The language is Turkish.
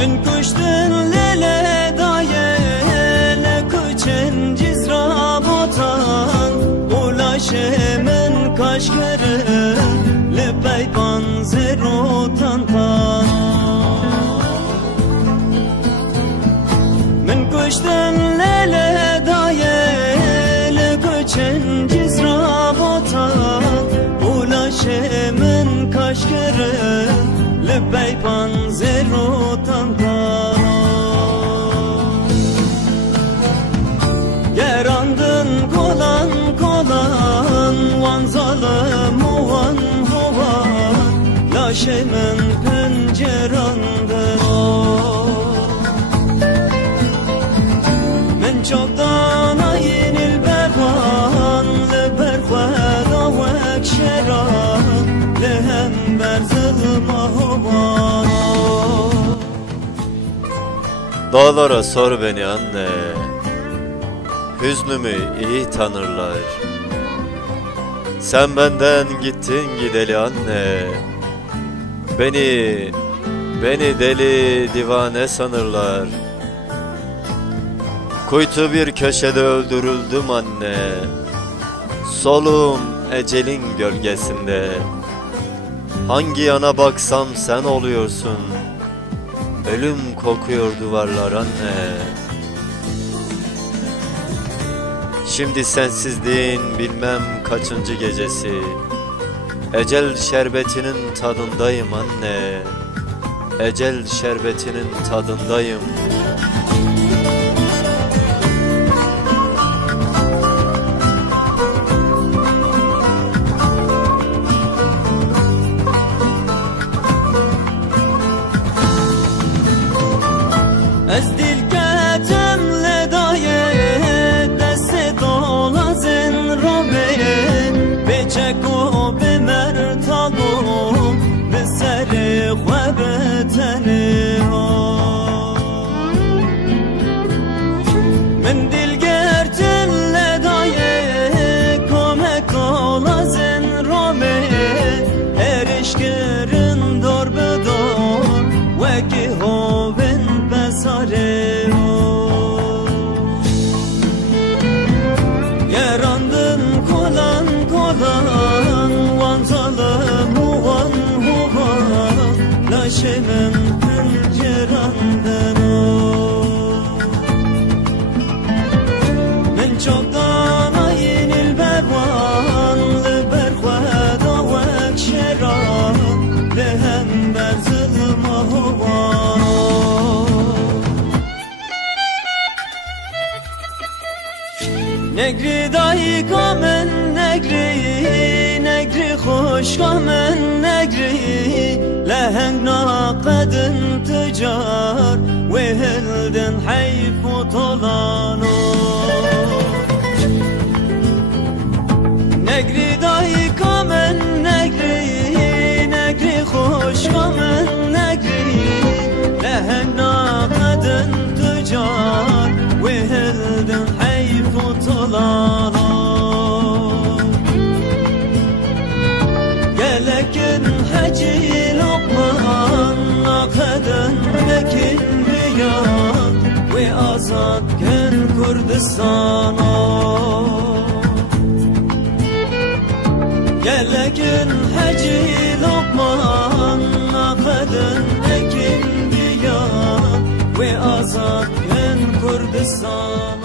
من کشتن لیله دایل کچن جز را بوتان اولاشه من کاش کرن لپی پانزر و تانتان من کشتن لیله دایل کچن جز را بوتان اولاشه من کاش کرن لپی پانزر و تانتان gerandın kolan kolan van zalım van hovan laşemin pencerandın men çoktan ayinil bervan le berkhada vek şeran lehem berzılma hovan. Dağlara sor beni anne, hüznümü iyi tanırlar. Sen benden gittin gideli anne, beni deli divane sanırlar. Kuytu bir köşede öldürüldüm anne, solum ecelin gölgesinde. Hangi yana baksam sen oluyorsun, ölüm kokuyor duvarlar anne. Şimdi sensizliğin bilmem kaçıncı gecesi, ecel şerbetinin tadındayım anne, ecel şerbetinin tadındayım. Ez dilketem ledaye deste dolazın robeye beçeko bemertalum besere khwebetene men dilgertem ledaye komek dolazın robeye erişkerin dor bedor veki hoven gerandın kolan kolan van zalım van hovan laşemin pencerandın men çoktan ayinil bervan le berkhada vek şeran lehem berzılma hovan. Negri dahi kamen negri hoş kamen negri leheng naqadın tücar ve hildin hayfu tolano negri dahi kamen negri hoş kamen negri leheng naqadın tücar ve hildin gelekin hacı lokman nakeden lekin biyan ve azad gel Kürdistan'a gelekin hacı lokman nakeden lekin biyan ve azad gel Kürdistan'a.